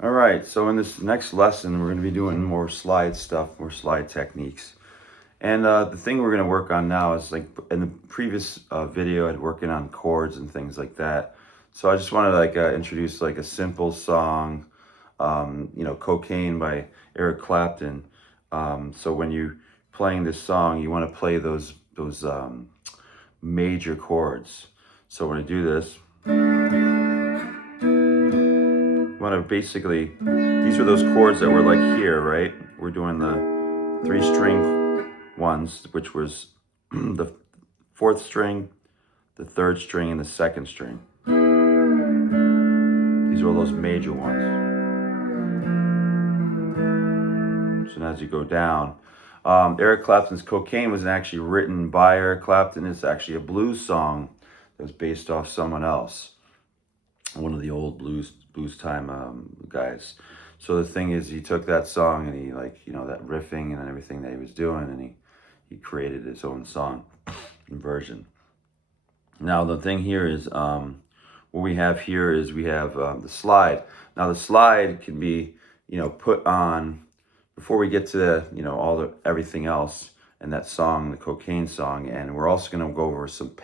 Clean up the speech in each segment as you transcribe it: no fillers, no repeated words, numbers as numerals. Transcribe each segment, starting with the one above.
All right, so in this next lesson, we're going to be doing more slide stuff, more slide techniques. And the thing we're going to work on now is like in the previous video, I'd working on chords and things like that. So I just wanted to introduce like a simple song, Cocaine by Eric Clapton. So when you're playing this song, you want to play those major chords. So when I do this, want to basically, these are those chords that were like here, right? We're doing the 3-string ones, which was the 4th string, the 3rd string, and the 2nd string. These are all those major ones. So now as you go down, Eric Clapton's Cocaine wasn't actually written by Eric Clapton. It's actually a blues song that was based off someone else, one of the old blues time guys. So the thing is, he took that song and he that riffing and everything that he was doing, and he created his own song and version. Now the thing here is, what we have here is we have the slide. Now the slide can be put on before we get to the everything else in that song, the Cocaine song, and we're also going to go over some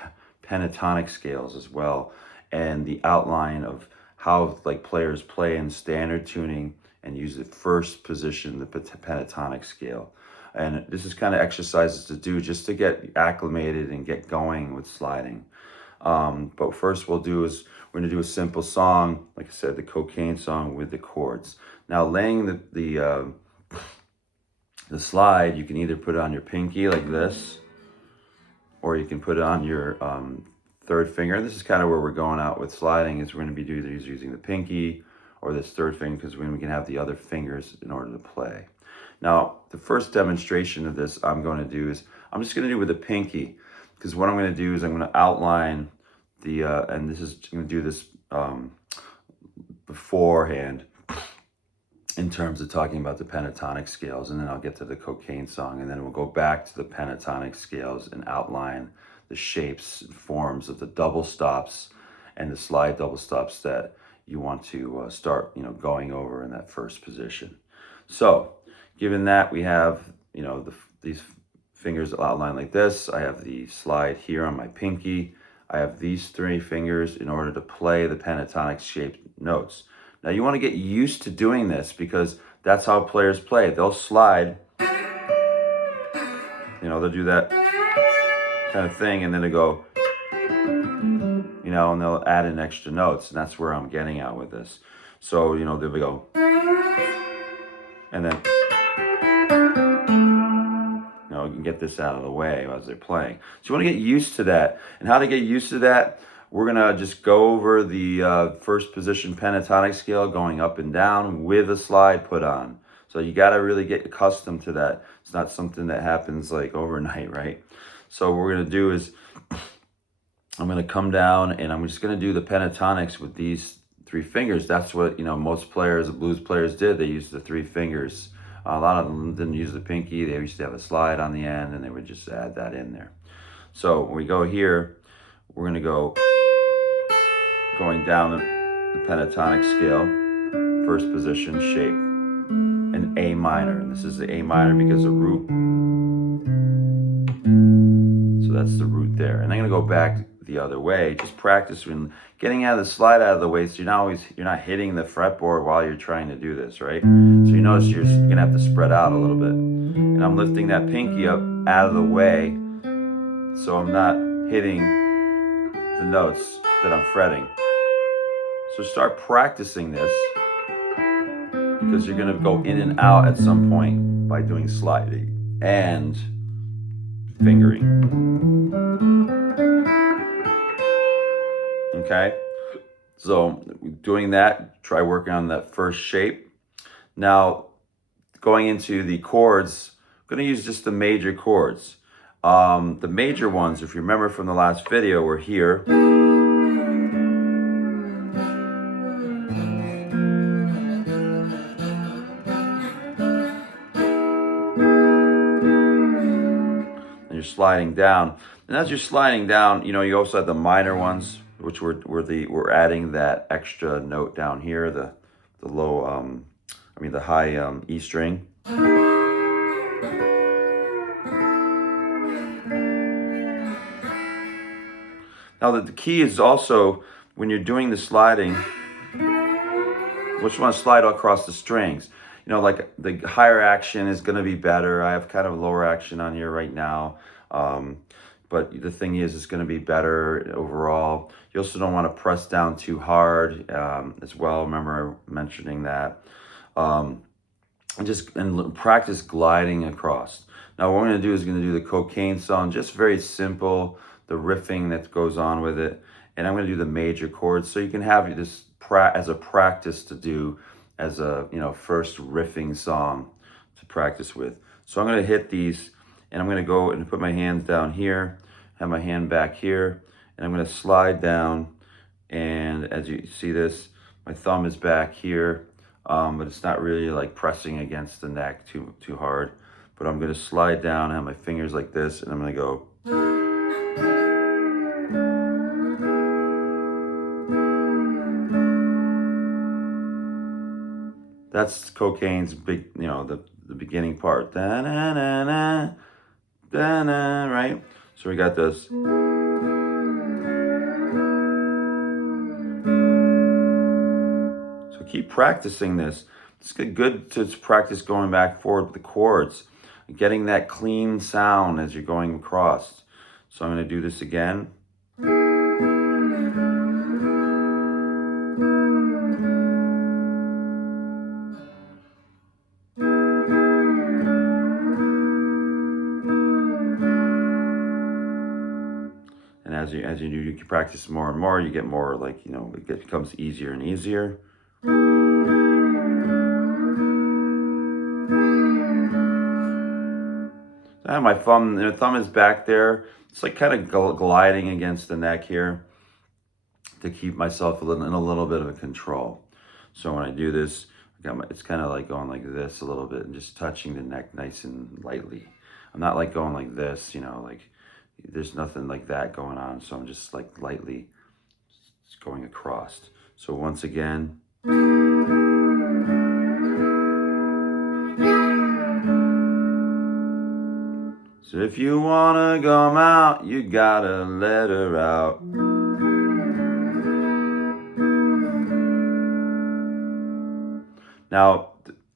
pentatonic scales as well, and the outline of how players play in standard tuning and use the first position, the pentatonic scale. And this is kind of exercises to do just to get acclimated and get going with sliding. But first we're going to do a simple song, like I said, the Cocaine song with the chords. Now laying the slide, you can either put it on your pinky like this, or you can put it on your 3rd finger. This is kind of where we're going out with sliding, is we're going to be using the pinky or this 3rd finger, because we can have the other fingers in order to play. Now, the first demonstration of this I'm going to do is, I'm just going to do with the pinky, because what I'm going to do is I'm going to outline the, and this is going to do this beforehand in terms of talking about the pentatonic scales, and then I'll get to the Cocaine song, and then we'll go back to the pentatonic scales and outline the shapes and forms of the double stops and the slide double stops that you want to start going over in that first position. So given that we have these fingers outlined like this, I have the slide here on my pinky, I have these 3 fingers in order to play the pentatonic shaped notes. Now you want to get used to doing this, because that's how players play. They'll slide, they'll do that kind of thing, and then they go, and they'll add in extra notes, and that's where I'm getting at with this. So, there we go. And then, you can get this out of the way as they're playing. So you want to get used to that. And how to get used to that, we're going to just go over the first position pentatonic scale going up and down with a slide put on. So you got to really get accustomed to that. It's not something that happens like overnight, right? So what we're going to do is, I'm going to come down and I'm just going to do the pentatonics with these 3 fingers. That's what, most players, blues players did. They used the 3 fingers. A lot of them didn't use the pinky. They used to have a slide on the end, and they would just add that in there. So when we go here, we're going to go going down the pentatonic scale, first position shape, an A minor. And this is the A minor because the root. So that's the root there. And I'm going to go back the other way. Just practice when getting out of the slide out of the way, so you're not hitting the fretboard while you're trying to do this, right? So you notice you're gonna have to spread out a little bit. And I'm lifting that pinky up out of the way, so I'm not hitting the notes that I'm fretting. So start practicing this, because you're gonna go in and out at some point by doing sliding and fingering. Okay, so doing that, try working on that first shape. Now, going into the chords, I'm going to use just the major chords. The major ones, if you remember from the last video, were here. And you're sliding down. And as you're sliding down, you also have the minor ones, which we're adding that extra note down here, the low, the high E string. Now the key is also when you're doing the sliding, which want to slide across the strings. You know, like the higher action is going to be better. I have kind of lower action on here right now. But the thing is, it's going to be better overall. You also don't want to press down too hard as well. Remember mentioning that. And practice gliding across. Now what we're going to do is going to do the cocaine song, just very simple, the riffing that goes on with it. And I'm going to do the major chords. So you can have this as a practice to do as a, first riffing song to practice with. So I'm going to hit these and I'm going to go and put my hands down here, have my hand back here, and I'm going to slide down. And as you see this, my thumb is back here, but it's not really like pressing against the neck too hard. But I'm going to slide down, have my fingers like this, and I'm going to go. That's cocaine's big, the beginning part. Da-na-na-na, da-na, right? So we got this. So keep practicing this. It's good to practice going back forward with the chords, getting that clean sound as you're going across. So I'm going to do this again. And as you practice more and more, you get more like, it becomes easier and easier. I have my thumb is back there. It's like kind of gliding against the neck here to keep myself in a little bit of control. So when I do this, it's kind of like going like this a little bit and just touching the neck nice and lightly. I'm not like going like this, like there's nothing like that going on. So I'm just like lightly just going across. So once again. So if you wanna come out, you gotta let her out. Now,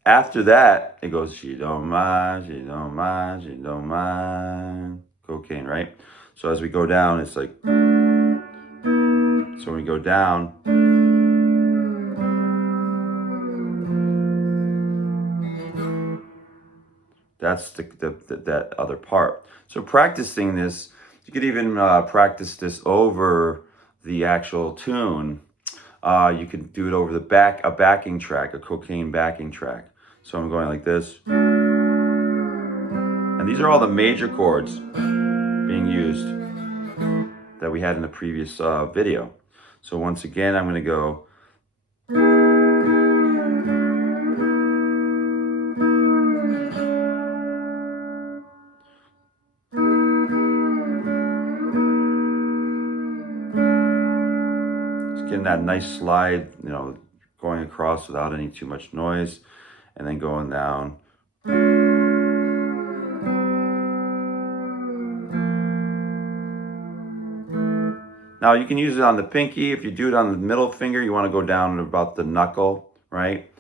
after that, it goes, she don't mind, she don't mind, she don't mind. Cocaine, right? So as we go down, it's like, so when we go down, that's that other part. So practicing this, you could even practice this over the actual tune. You can do it over a backing track, a cocaine backing track. So I'm going like this. And these are all the major chords being used that we had in the previous video. So once again, I'm going to go. Just getting that nice slide, going across without any too much noise, and then going down. Now you can use it on the pinky. If you do it on the middle finger, you want to go down about the knuckle, right?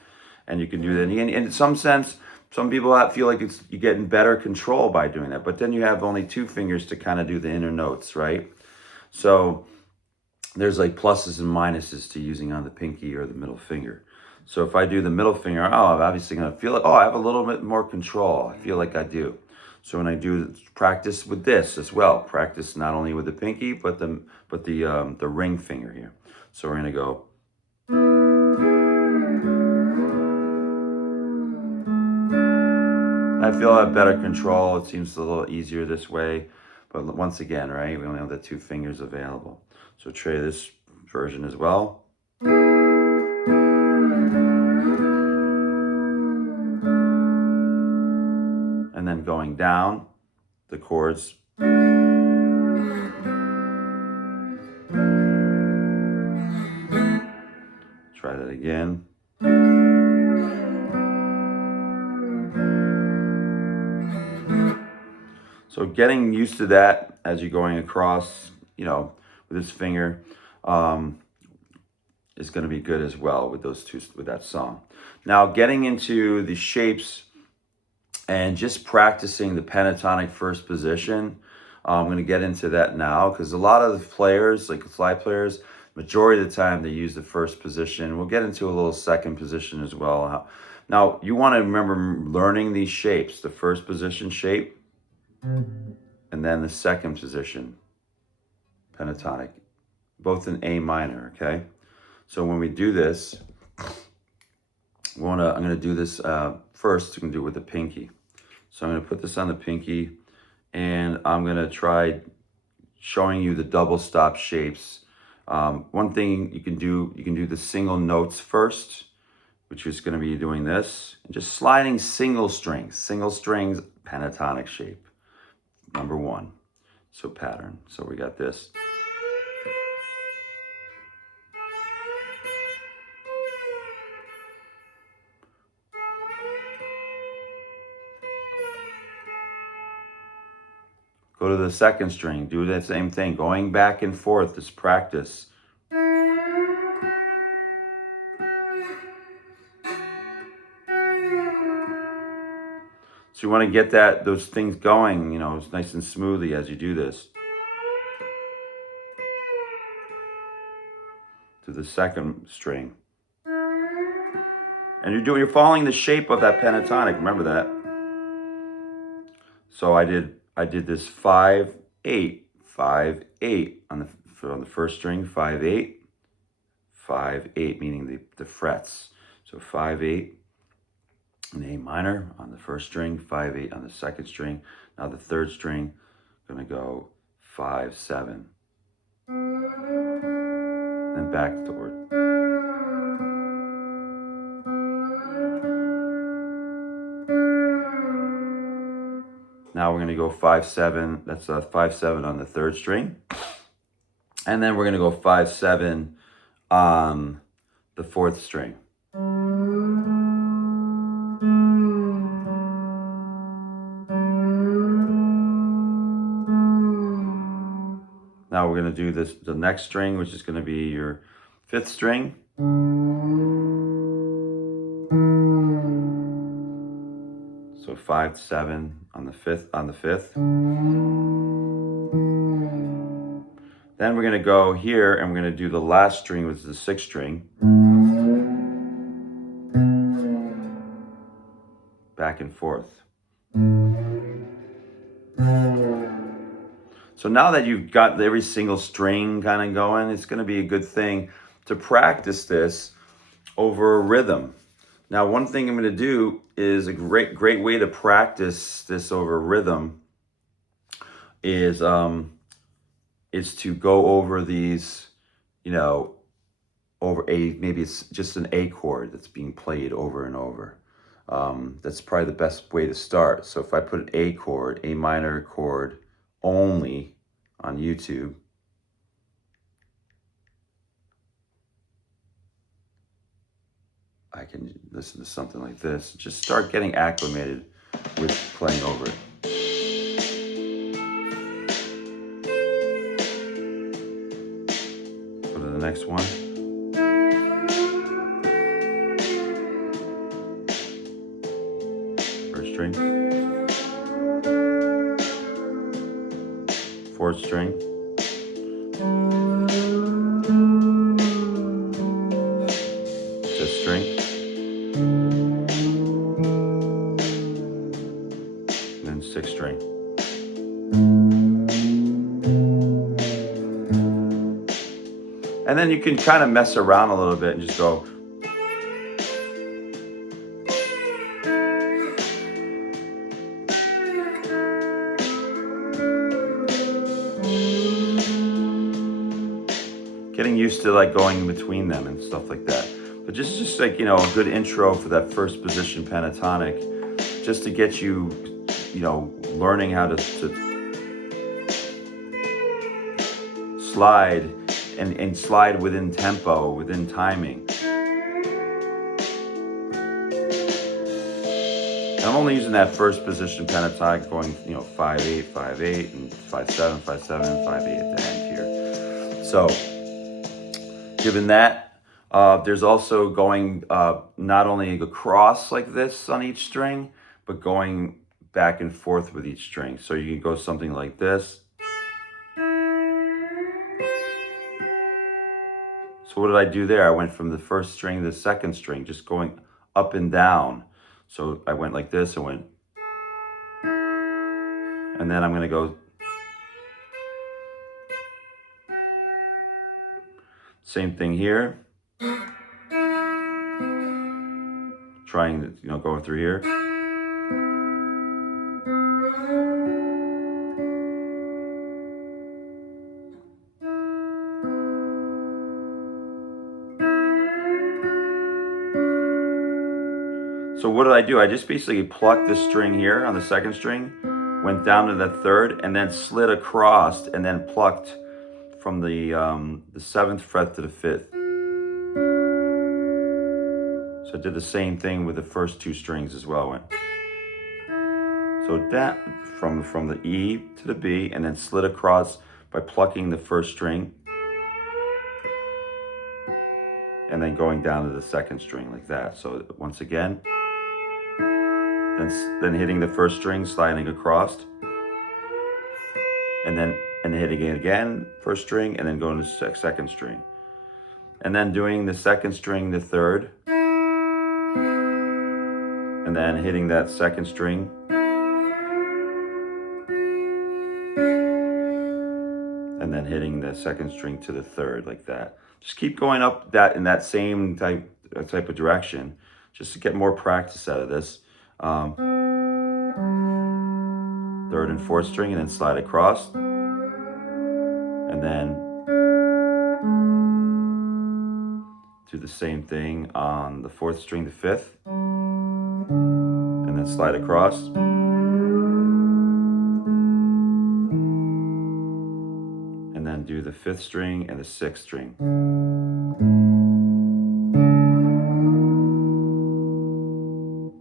And you can do that. And in some sense, some people feel like you're getting better control by doing that. But then you have only two fingers to kind of do the inner notes, right? So there's like pluses and minuses to using on the pinky or the middle finger. So if I do the middle finger, I'm obviously going to feel like, I have a little bit more control. I feel like I do. So when I do practice with this as well, practice not only with the pinky, but the ring finger here. So we're going to go. I feel I have better control. It seems a little easier this way. But once again, right, we only have the two fingers available. So try this version as well. And then going down the chords. Try that again. So getting used to that as you're going across, with this finger, is going to be good as well with that song. Now getting into the shapes and just practicing the pentatonic first position. I'm going to get into that now because a lot of the players, like the slide players, majority of the time they use the first position. We'll get into a little second position as well. Now you want to remember learning these shapes, the first position shape, and then the second position pentatonic, both in A minor, okay? So when we do this, I'm going to do this first. You can do it with the pinky. So I'm going to put this on the pinky, and I'm going to try showing you the double stop shapes. One thing you can do the single notes first, which is going to be doing this, and just sliding single strings, pentatonic shape, number one. So pattern. So we got this. Go to the second string, do that same thing, going back and forth, this practice. So you want to get those things going, nice and smoothly as you do this. To the second string. And you're following the shape of that pentatonic, remember that. So I did this 5, 8, 5, 8 on the first string, 5, 8, 5, 8, meaning the frets. So 5, 8 in A minor on the first string, 5, 8 on the second string. Now the third string, gonna go 5, 7. Then back toward. Now we're going to go 5, 7. That's a 5, 7 on the third string. And then we're going to go 5, 7 on the fourth string. Now we're going to do the next string, which is going to be your fifth string. So 5, 7 on the fifth. Then we're going to go here and we're going to do the last string, which is the sixth string. Back and forth. So now that you've got every single string kind of going, it's going to be a good thing to practice this over a rhythm. Now, one thing I'm going to do is a great way to practice this over rhythm is to go over these, over maybe it's just an A chord that's being played over and over. That's probably the best way to start. So if I put an A chord, A minor chord only on YouTube, I can listen to something like this. Just start getting acclimated with playing over it. Go to the next one. First string. Fourth string. Fifth string. And sixth string. And then you can kind of mess around a little bit and just go. Getting used to like going in between them and stuff like that. But just like, a good intro for that first position pentatonic, just to get you, learning how to slide and slide within tempo, within timing. I'm only using that first position pentatonic, going 5/8, 5/8, and 5/7, 5/7, 5/8 at the end here. So, given that, there's also going not only across like this on each string, but going back and forth with each string. So you can go something like this. So what did I do there? I went from the first string to the second string, just going up and down. So I went like this, I went, and then I'm gonna go same thing here. Trying to, going through here. So what did I do? I just basically plucked the string here on the second string, went down to the third, and then slid across, and then plucked from the 7th fret to the 5th. So I did the same thing with the first 2 strings as well. Went so that from the E to the B, and then slid across by plucking the first string, and then going down to the second string like that. So once again. Then hitting the first string, sliding across, and hitting it again, first string, and then going to the second string, and then doing the second string, the third, and then hitting that second string, and then hitting the second string to the third like that. Just keep going up that in that same type of direction, just to get more practice out of this. Third and fourth string, and then slide across, and then do the same thing on the fourth string, the fifth, and then slide across, and then do the fifth string and the sixth string.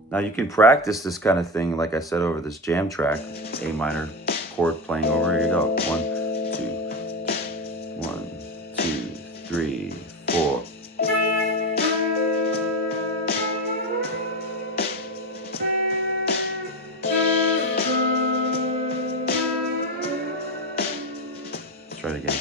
Now you can practice this kind of thing, like I said, over this jam track, A minor chord playing over. Here you go. 1, 2, 3, 4. Let's try it again.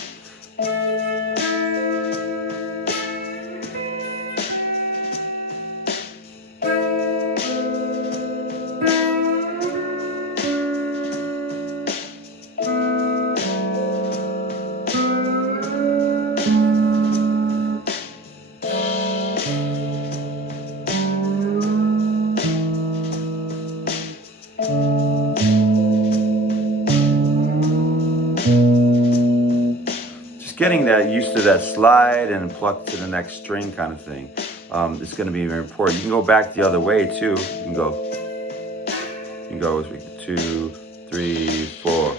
Getting that used to that slide and pluck to the next string kind of thing is going to be very important. You can go back the other way too. You can go as we 2, 3, 4.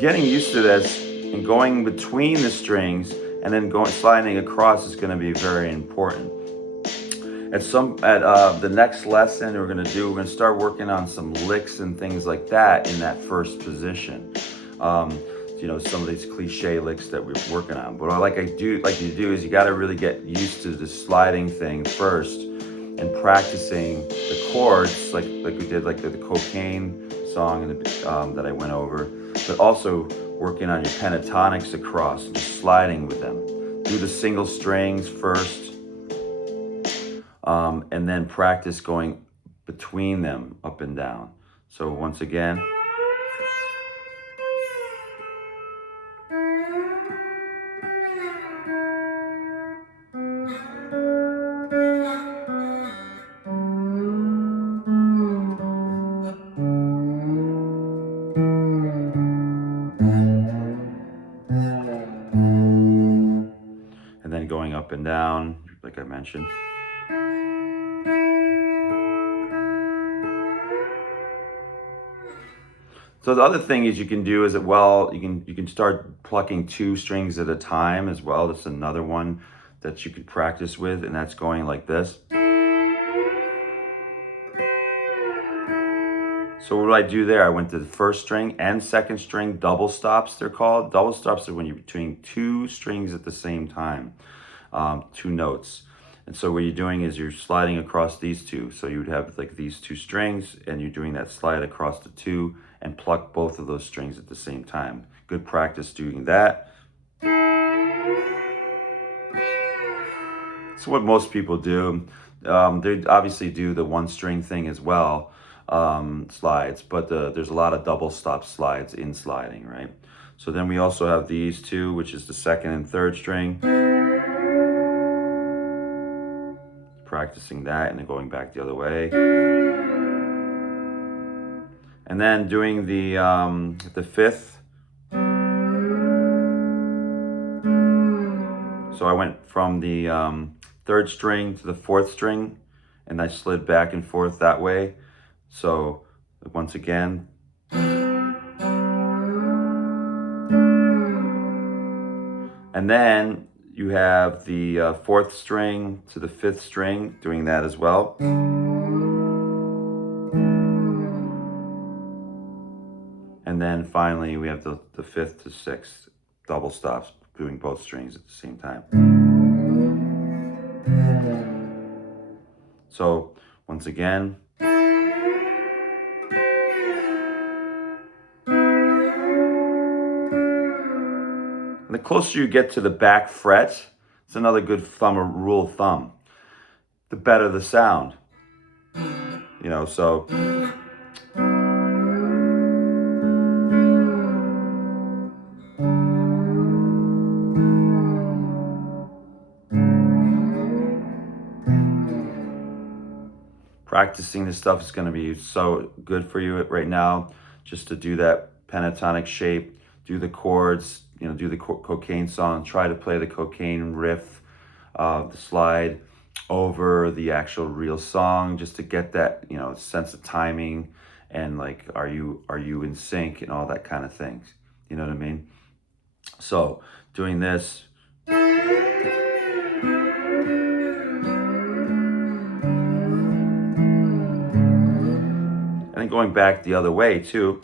Getting used to this and going between the strings and then sliding across is going to be very important. At the next lesson we're going to start working on some licks and things like that in that first position. Some of these cliche licks that we're working on. But what you do is you got to really get used to the sliding thing first and practicing the chords like we did like the cocaine song that I went over. But also working on your pentatonics across and just sliding with them. Do the single strings first, and then practice going between them up and down. So once again. up and down, like I mentioned. So the other thing is you can do is that, well, you can start plucking 2 strings at a time as well. That's another one that you could practice with, and that's going like this. So what did I do there? I went to the first string and second string, double stops they're called. Double stops are when you're between 2 strings at the same time, 2 notes. And so what you're doing is you're sliding across these 2. So you would have like these 2 strings, and you're doing that slide across the 2 and pluck both of those strings at the same time. Good practice doing that. So what most people do, they obviously do the 1 string thing as well, slides, but there's a lot of double stop slides in sliding, right? So then we also have these 2, which is the second and third string. Practicing that and then going back the other way. And then doing the fifth. So I went from the third string to the fourth string, and I slid back and forth that way. So once again. And then you have the fourth string to the fifth string, doing that as well. And then finally we have the fifth to sixth double stops, doing both strings at the same time. So once again. And the closer you get to the back fret, it's another good rule of thumb, the better the sound. You know, so practicing this stuff is going to be so good for you right now, just to do that pentatonic shape, do the chords, you know, do the cocaine song, try to play the cocaine riff, the slide over the actual real song, just to get that, you know, sense of timing and like, are you in sync and all that kind of things. You know what I mean? So doing this. And then going back the other way too.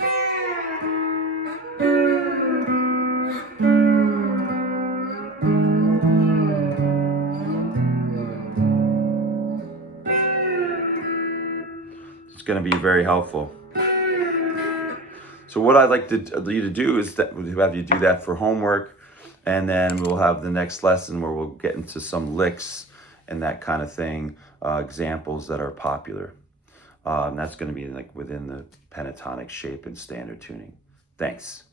It's going to be very helpful. So what I'd like you to do is that we'll have you do that for homework, and then we'll have the next lesson where we'll get into some licks and that kind of thing, examples that are popular. And that's going to be like within the pentatonic shape and standard tuning. Thanks.